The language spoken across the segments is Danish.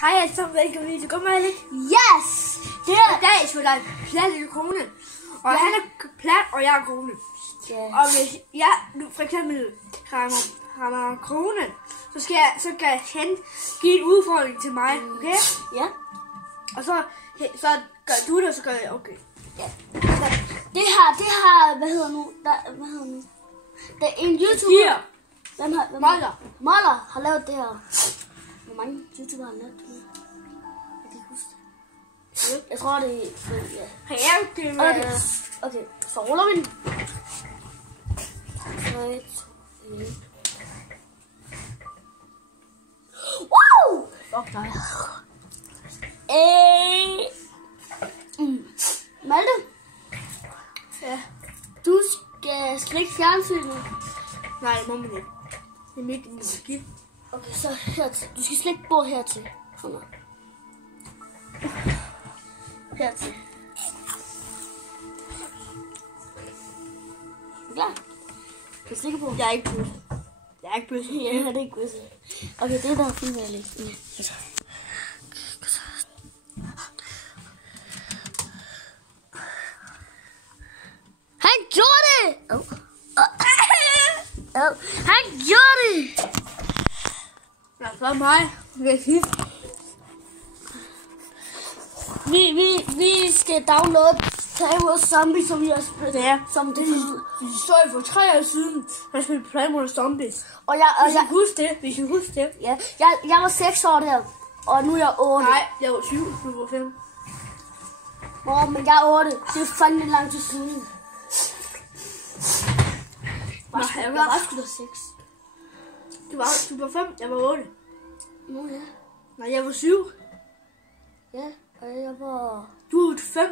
Hej alle sammen, velkommen til Gummalik. Yes! Det er i dag, så der er plat i kone. Og han er plat, og jeg er kone. Yes. Og hvis jeg nu for eksempel rammer kone, så kan han give en udfordring til mig, okay? Ja. Og så gør du det, og så gør jeg okay. Ja. Det har, hvad hedder nu? Der er en YouTuber. Hvem har? Moller har lavet det her. Hvor mange YouTuber har lavet det? Jeg kan ikke huske det. Jeg tror det er... Okay, så ruller vi den. 3, 2, 1. Wow! Fuck dig. Malte? Ja. Du skal slikke fjernsynet. Nej, det må man ikke. Det er mit musik. Okay, så hertil. Du skal slikke bord hertil. Kom nu. Hertil. Er du klar? Kan du slikke bord? Jeg er ikke bøsse. Jeg er ikke bøsse. Ja, det er ikke bøsse. Okay, det er der er fint at lægge. Han gjorde det! Han gjorde det! Ja, så er mig. Vil jeg sige. Vi skal downloade Playmode Zombies, som vi har spillet. Ja. Som det Vi så jo for 3 år siden, han spillede Playmode Zombies. Og jeg Vi skal huske det. Ja, jeg var 6 år der, og nu er jeg 8. Nej, jeg var 7, du var 5. Men jeg er 8. Det er fandme lang tid siden. Jeg var sgu da 6. Du var 5, jeg var 8. Nå ja. Nej, jeg var 7. Ja, og jeg var... Du var 5.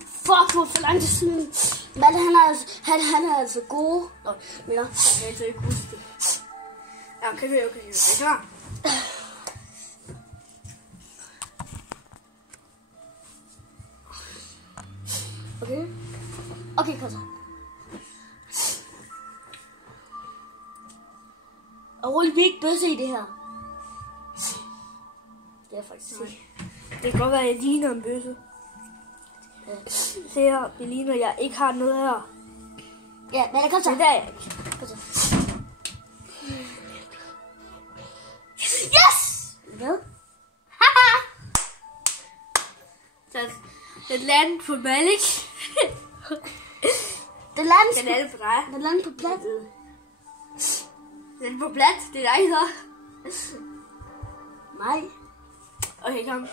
Fuck, det var for lang tid siden. Malte, han er altså god. Nå, mener. Jeg kan ikke huske det. Ja, okay. Er du klar? Okay, kom så. Og rulle, vi er ikke bøsse i det her. Det er faktisk ikke. Det kan godt være, at jeg ligner en bøsse. Ja. Se her, det ligner, at jeg ikke har noget her. Ja, men kom så. Det er jeg ikke. Kom så. Yes! Hvad? Haha! Den landede på Malik. Den landede Den landede på dig. Den landede på pladsen. Den er på plat. Det er dig så. Nej. Okay, kom.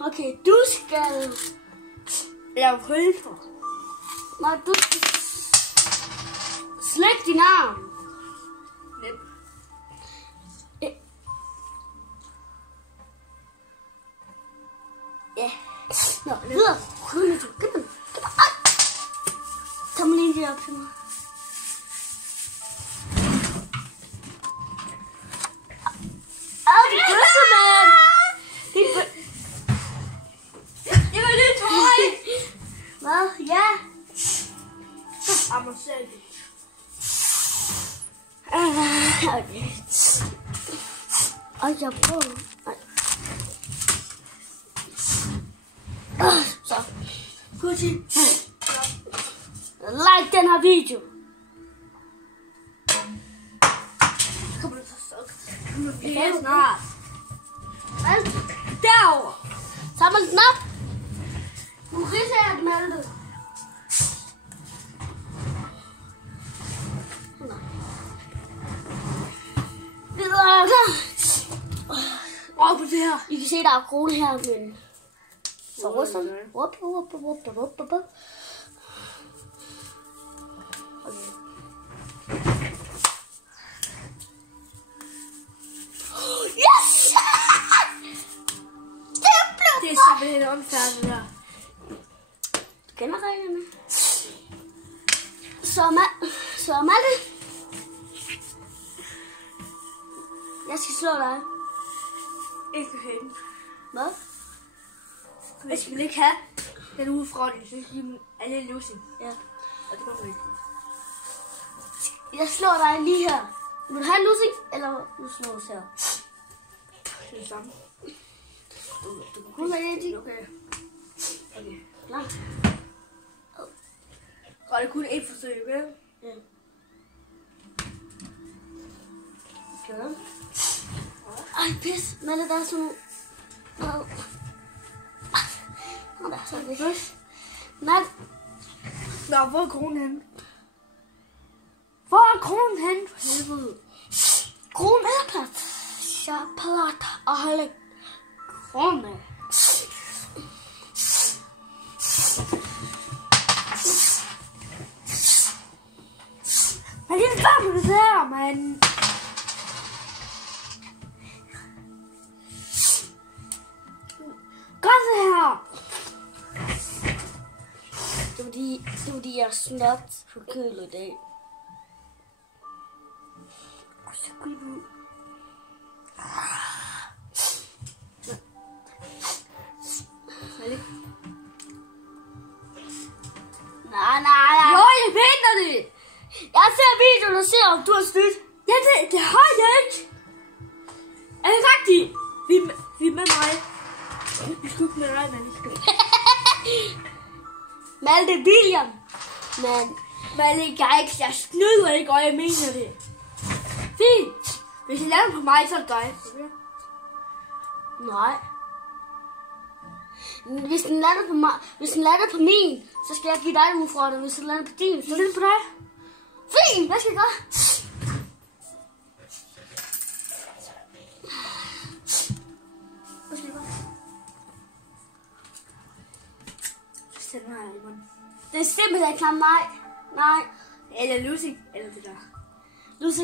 Okay, du skal... Jeg var krølfer. Nej, du skal... Slæk din arm. Nemt. Ja. Nå, videre. Krølfer. Giv mig. Tag mig lige op til mig. Det er bøsse, mand. Det er Jeg var lidt høj. Hvad? Ja. Jeg må selv. Okay. Ej, jeg prøver. Så. Pussy. Like den her video. Kommer du så Kommer du flere snart? Malte. Derovre. Samle den op. Nu ridser jeg den, Malte. Videre. Prøv på det her. I kan se, der er krone her, men... Så ryster den. Op. Okay. Yes! Det er simpelthen unfair, det der. Du kender reglerne. Så Malte. Jeg skal slå dig. Ikke for hende. Hvad? Jeg skal ikke have den udfordring, så jeg skal give dem alle losing. Ja. Og det kommer ikke. Jeg slår dig lige her. Vil du have en lussing, eller vil du slå os her? Det er det samme. Du kan kun vælge en ting. Okay. Langt. Og det er kun et forsøg, okay? Ja. Okay. Ej, pis. Malle, der er sådan... Der er sådan lidt. Nej. Nå, hvor er kronen henne? Hvor er kronen henne? For helvede. Kronen er plads. Chapalat og holde kronen. Hvad er det der med det der, mand? Gør det her! Det er fordi jeg er snot forkølet i dag. Og så går du ud. Nej. Jo, jeg finder det! Jeg ser videoen og ser, om du har snydt. Ja, det har jeg ikke. Er det rigtigt? Vi er med mig. Vi skal ikke med dig, men vi skal. Malte William. Men jeg snyder ikke, og jeg mener det. Fint. Hvis I lander på mig, så er det dig. Okay? Nej. Hvis den lander på min, så skal jeg give dig en udfordring. Hvis den lander på din, så lander på dig. Fint, hvad skal jeg gøre? Hvad skal jeg gøre? Sæt mig her i munden. Det er simpelthen klart nej. Eller Lucy, eller det der. Lucy.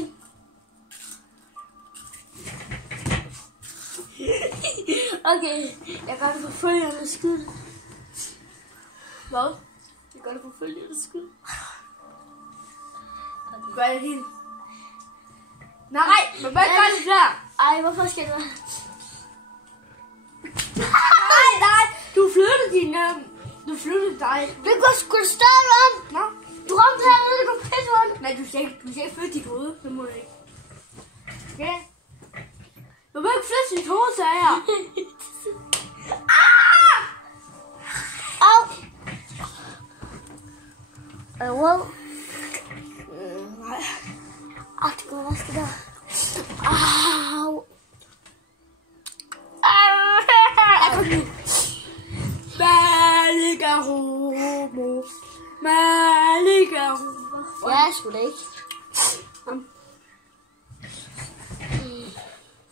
Okay, jeg gør det for følgernes skyld. Hvad? Jeg gør det for følgernes skyld. Gør det helt. Nej, men hvad gør det der? Ej, hvorfor skal du? Nej, du flyttede din... Du flyttede dig. Det går sgu stadig om. Nå. Du ramte hernede, det går pisse ondt. Nej, du skal ikke flytte dit hoved. Det må du ikke. Okay? Du må ikke flytte dit hoved, sagde jeg. Au. Wow. Nej. Det går også det der. Au. Malika homo. Malika homo. Ja, sgu da ikke.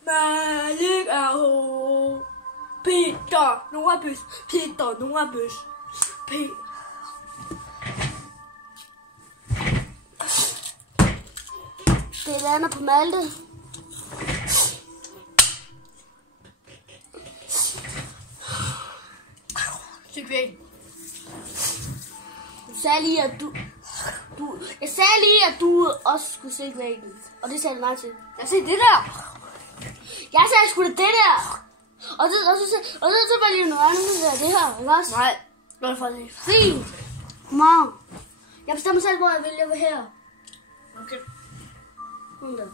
Malika homo. Peter Nordbøs. Peter Nordbøs. Det lander på Malte. Du sagde lige, at jeg sagde lige, at du også skulle se væggen. Og det sagde du nej til. Jeg sagde det der. Jeg sagde sgu det der. Og så var det jo noget andet, det her, ikke også? Nej, det var for det. Fint. Mom. Jeg bestemmer selv, hvor jeg vil. Jeg vil her. Okay. Sådan der.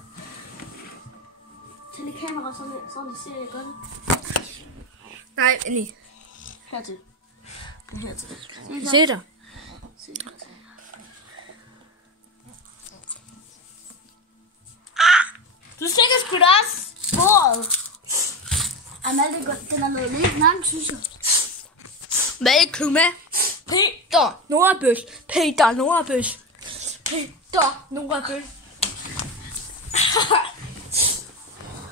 Tænd i kamera, sådan de ser, jeg gør det. Nej, endelig. Hertil. Hertil. Se dig. Du stikker sgu da også sporet. Amalie, den er noget lidt langt, synes jeg. Velkommen med. Peter Nordbøs. Peter Nordbøs. Peter Nordbøs.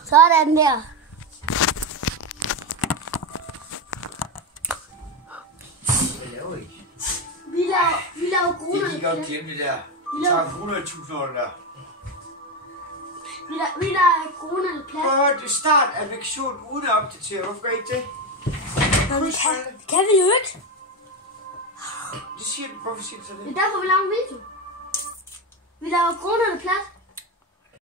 Sådan der. Vi laver kroner. Det kan godt glemme det der. Vi tager 100.000 år der. Vi laver kroner plads. Prøv at høre, det start af lektionen uden at opdatere. Hvorfor gør I ikke det? Det kan vi jo ikke. Det siger du. Hvorfor siger du så det? Det er derfor, vi laver en video. Vi laver kronerne plads.